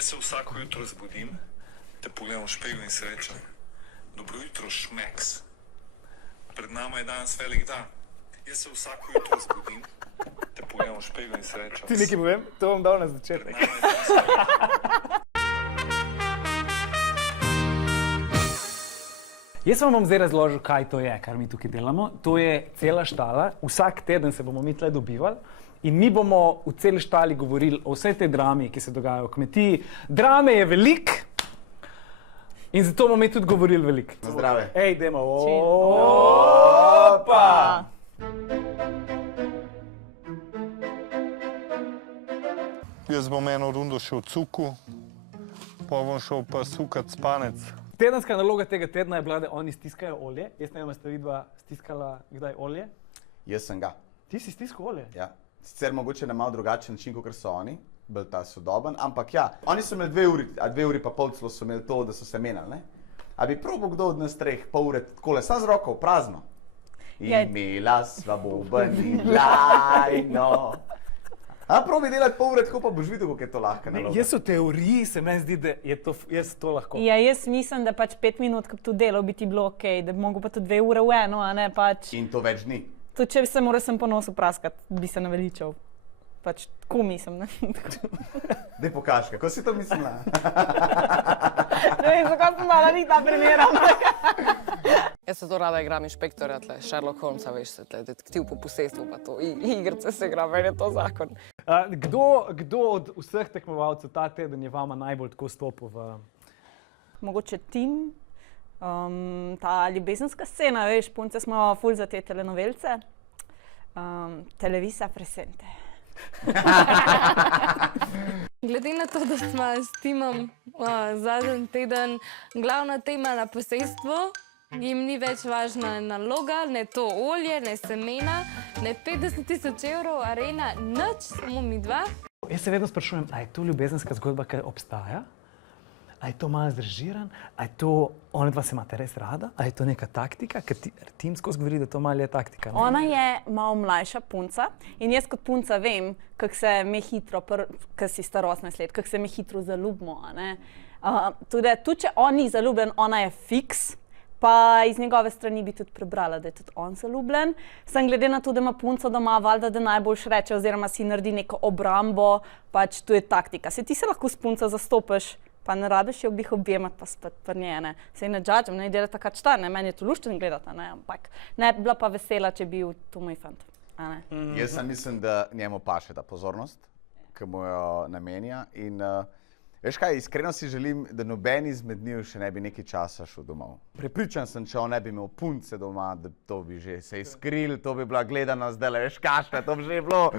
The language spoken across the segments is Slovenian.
Jaz se vsako jutro zbudim, te pogledam v špegel in si rečem: dobro jutro, šmeks. Pred nama je danes velik dan. Jaz se vsako jutro zbudim, te pogledam v špegel in si rečem: Ti nekaj povem? To bom dal na začetek. Jaz vam bom zdaj razložil, kaj to je, kar mi tukaj delamo. To je cela štala. Vsak teden se bomo mi tle dobivali in mi bomo v celi štali govorili o vsej tej drami, ki se dogaja v kmetiji. Drame je veliko in zato bomo mi tudi govorili veliko. Zdrave. Ej, dajmo. Opa! Jaz bom eno rundo šel v cuku, pa bom šel pa sukat spanec. Tedenska naloga tega tedna je bila, da oni stiskajo olje. Jaz ne vem, ste vidva stiskala kdaj olje? Jaz sem ga. Ti si stiskal olje? Ja. Sicer mogoče na malo drugačen način, kot so oni, bolj ta sodoben, ampak ja, oni so imeli 2 uri, a 2 uri pa pol celo so imeli to, da so se menjali, ne? A bi probal kdo od nas treh pol ure takole, samo z roko, prazno? Imela sva boben in lajno. A probi delati pol ure, tako pa boš videl, kako je to lahko naloga. Jaz v teoriji se meni zdi, da je to, jaz to lahko. Ja, jaz mislim, da pač 5 minut, ko bi to delal, bi ti bilo okej, da bi mogel pa to 2 ure v eno, a ne pač. In to več dni. To, če se mora sem po nosu praskati, bi se naveličal. Pač tako mislim, ne? Daj pokaž, kako si to mislila? Ne vem, zakaj sem dala ni ta primer, ampak. Jaz se to rada igram inšpektorja, tle, Sherlock Holmesa, veš se, tle, detektiv po posestvu pa to, igrice se igra, meni je to zakon. Kdo od vseh tekmovalcev ta teden je vama najbolj tako stopil v... Mogoče Tim, ta ljubezenska scena, veš, punce smo ful za te telenovelce. Televisa presente. Glede na to, da smo s Timom zadnji teden glavna tema na posestvu, jim ni več važna naloga, ne to olje, ne semena, ne 50 000 evrov, arena, nič, samo mi dva. Jaz se vedno sprašujem, a je to ljubezenska zgodba, ki obstaja? A je to malo zrežiran? A je to, onadva se imate res rada? A je to neka taktika? Ker Tim skozi govori, da to malo je taktika. Ne? Ona je malo mlajša punca in jaz kot punca vem, kako se me hitro, ker si starostna let, kako se me hitro zaljubimo, a ne. Tudi če on ni zaljubljen, ona je fiks, pa iz njegove strani bi tudi prebrala, da je tudi on zaljubljen. Sem glede na to, da ima punca doma, valjda, da najboljš reče oziroma si naredi neko obrambo, pač to je taktika. Se ti se lahko s punca zastopiš, pa ne rabiš jo glih objemati, pa spet pri njej, ne. Sej ne džadžem, ne delati taka čta, ne, meni je to lušten gledati, ne, ampak ne bi bila pa vesela, če bi bil to moj fant, a ne. Jaz sem mislim, da njemu paše ta pozornost, ki mu jo namenja in veš kaj, iskreno si želim, da noben izmed njiju še ne bi nekaj časa šel domov. Prepričan sem, če on ne bi imel punce doma, da to bi že se iskril, to bi bila gledanost, zdajle, veš kaška, to bi že bilo,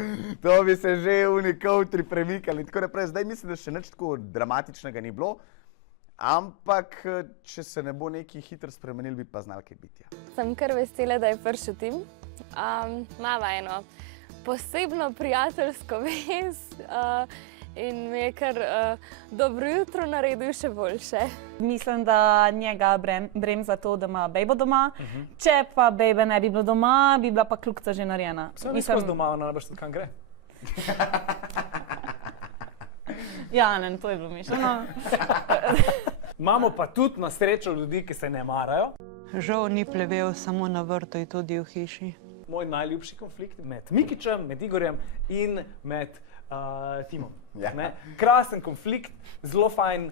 to bi se že uni koutri premikali in tako naprej. Zdaj mislim, da še nič tako dramatičnega ni bilo, ampak če se ne bo nekaj hitro spremenil, bi pa znal kaj biti. Ja. Sem kar vesela, da je prišel Tim. Mava eno posebno prijateljsko vez, in mi je kar dobro jutro naredil še boljše. Mislim, da njega bremza to, da ima bejbo doma. Če pa bejbe ne bi bilo doma, bi bila pa kljukica že narejena. Samo ni skozi doma, ona najbrž tudi kam gre. Ja, ne, to je bilo mišljeno. Imamo pa tudi na srečo ljudi, ki se ne marajo. Žal ni plevel samo na vrtu in tudi v hiši. Moj najljubši konflikt med Mikičem, med Igorjem in med Timom. Ja. Krasen konflikt, zelo fajn.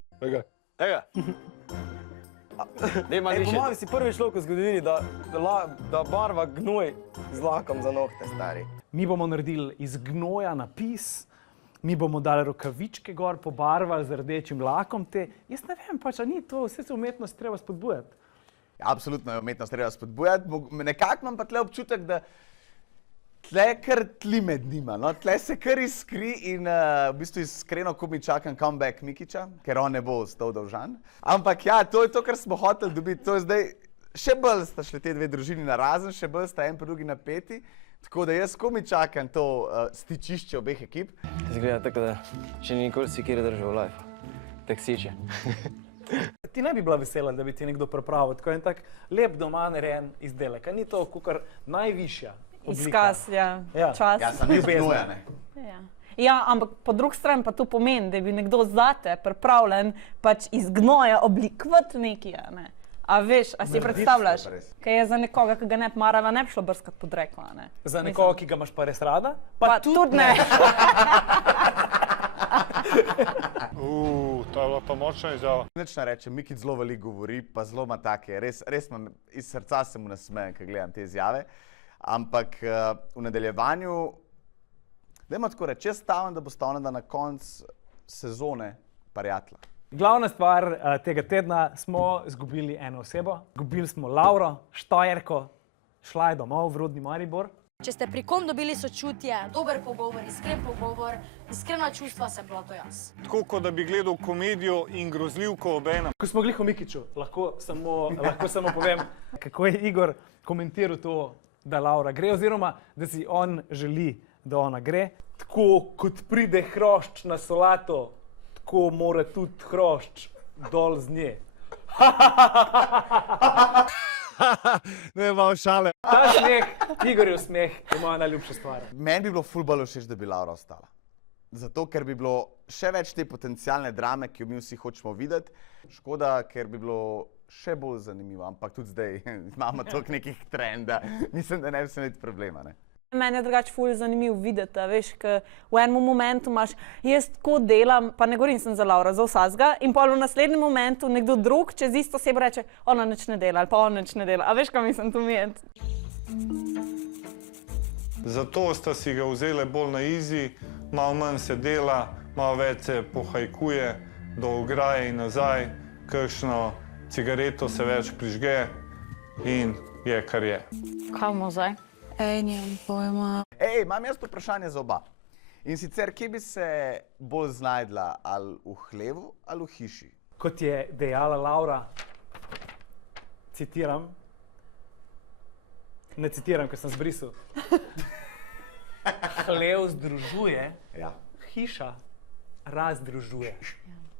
Ega. Po mojem si prvi človek v zgodovini, da barva gnoj z lakom za nohte, stari. Mi bomo naredili iz gnoja napis, mi bomo dali rokavičke gor, pobarvali z rdečim lakom te. Jaz ne vem, pač, a ni to, vse se umetnost treba spodbujati. Absolutno je umetnost treba spodbujati. Nekako imam pa tle občutek, da tle kar tli med njima, no? Tle se kar iskri in v bistvu iskreno komaj čakam comeback Mikiča, ker on ne bo ostal dolžan. Ampak ja, to je to, kar smo hoteli dobiti. To je zdaj, še bolj sta šli te dve družini narazen, še bolj sta en po drugi napeti. Tako da jaz komaj čakam to stičišče obeh ekip. Zgleda tako, da še nikoli si kjer držal v life. Tak siče. Ti ne bi bila vesela, da bi ti nekdo pripravil tako en tak lep doma narejen izdelek. A ni to kakor najvišja oblika? Izkaz, ja, čas. Ja, sem iz gnoja, ne. Ja. Ja, ampak po drugi strani pa to pomeni, da je bil nekdo zate pripravljen pač iz gnoja oblikovati nekaj, a ne. A veš, a si predstavljaš, kaj je za nekoga, ki ga ne marava, ne bi šlo brskati pod reko, a ne. Za nekoga, ki ga imaš pa res rada? Pa tudi ne. To je bila pa močna izjava. Nič ne rečem, Miki zelo veliko govori, pa zelo ima take, res iz srca se mu nasmejem, ko gledam te izjave. Ampak v nadaljevanju, dajmo tako reči, jaz stavim, da bo stavljena na koncu sezone prijatelja. Glavna stvar tega tedna smo izgubili eno osebo. Izgubili smo Lauro, Štajerko, šla je domov v rodni Maribor. Če ste pri kom dobili sočutje, dober pogovor, iskren pogovor, iskrena čustva, sem bila to jaz. Tako, kot da bi gledal komedijo in grozljivko obenem. Ko smo glih o Mikiću, lahko samo povem, kako je Igor komentiral to, da Laura gre, oziroma da si on želi, da ona gre. Tako kot pride hrošč na solato, tako mora tudi hrošč dol z nje. Ne, malo šale. Ta smeh, Igorjev smeh, je moja najljubša stvar. Meni bi bilo ful bolj všeč, da bi Laura ostala. Zato, ker bi bilo še več te potencialne drame, ki jo mi vsi hočemo videti. Škoda, ker bi bilo še bolj zanimivo, ampak tudi zdaj imamo toliko nekih trenda. Mislim, da ne bi smeli problema, ne. Meni je drugače ful zanimivo videti, veš, ker v enem momentu imaš, jaz tako delam, pa ne govorim sem za Laura, za vsakega, in pa v naslednjem momentu nekdo drug čez isto osebo reče, ona nič ne dela, ali pa ona nič ne dela. A veš, kaj mislim tu imeti? Zato sta si ga vzeli bolj na easy, malo manj se dela, malo več se pohajkuje do ograje in nazaj, kakšno cigareto se več prižge in je, kar je. Kaj bomo zdaj? Nimam pojma. Imam jaz vprašanje za oba. In sicer, kje bi se bolj znajdla, ali v hlevu ali v hiši? Kot je dejala Laura, citiram, ne citiram, ker sem zbrisal. Hlev združuje, hiša razdružuje.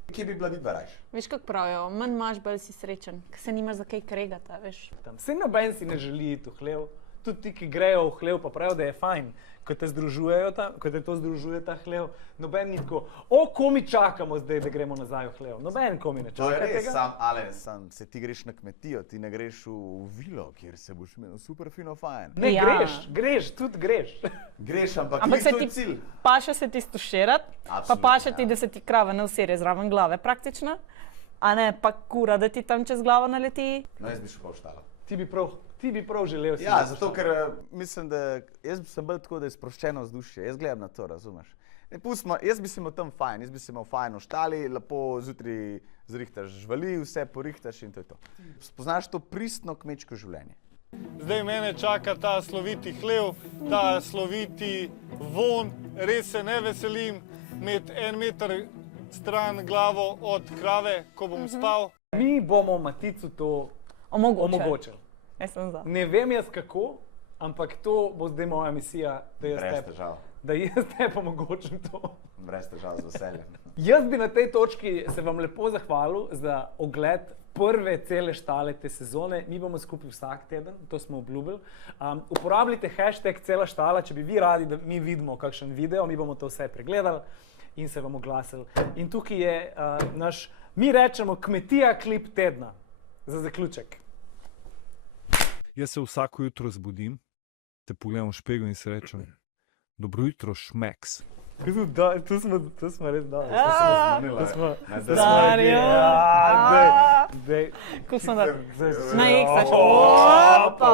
Kje bi bila vidva rajš? Veš, kako pravijo, manj imaš, bolj si srečen, ker se nimaš za kaj kregati, veš. Saj noben si ne želi iti v hlev. Tudi ti, ki grejo v hlev, pa pravijo, da je fajn, ko te to združuje ta hlev. Noben ni tako, ko mi čakamo zdaj, da gremo nazaj v hlev. Noben komi ne čaka tega. To je res, ale se ti greš na kmetijo, ti ne greš v vilo, kjer se boš imel super fino fajn. Ne, greš, tudi greš. Greš, ampak ni tvoj cilj. Paše se ti stuširati, pa paše ti, da se ti krava ne userje zraven glave praktično, a ne pa kura, da ti tam čez glavo naleti. No, jaz bi še pa ostala. Ti bi prav želel si. Ja, zato ker mislim, da jaz sem bolj tako, da je sproščeno vzdušje. Jaz gledam na to, razumeš? Jaz bi se imel tam fajn, jaz bi se imel fajn v štali, lepo zjutraj zrihtaš živali, vse porihtaš in to je to. Spoznaš to pristno kmečko življenje. Zdaj mene čaka ta sloviti hlev, ta sloviti von, res se ne veselim imeti 1 meter stran glavo od krave, ko bom spal. Mi bomo Maticu to omogočili. Ne vem jaz kako, ampak to bo zdaj moja misija, da jaz te omogočim to. Brez težav, z veseljem. Jaz bi na tej točki se vam lepo zahvalil za ogled prve cele štale te sezone. Mi bomo skupaj vsak teden, to smo obljubili. Uporabljajte hashtag cela štala, če bi vi radi, da mi vidimo kakšen video, mi bomo to vse pregledali in se vam oglasili. In tukaj je naš, mi rečemo, kmetija klip tedna za zaključek. Jaz se vsako jutro zbudim, te pogledam v špegel in se rečem, dobro jutro, šmeks. Tu smo res dali. Kako smo da? Na X-a še. Opa!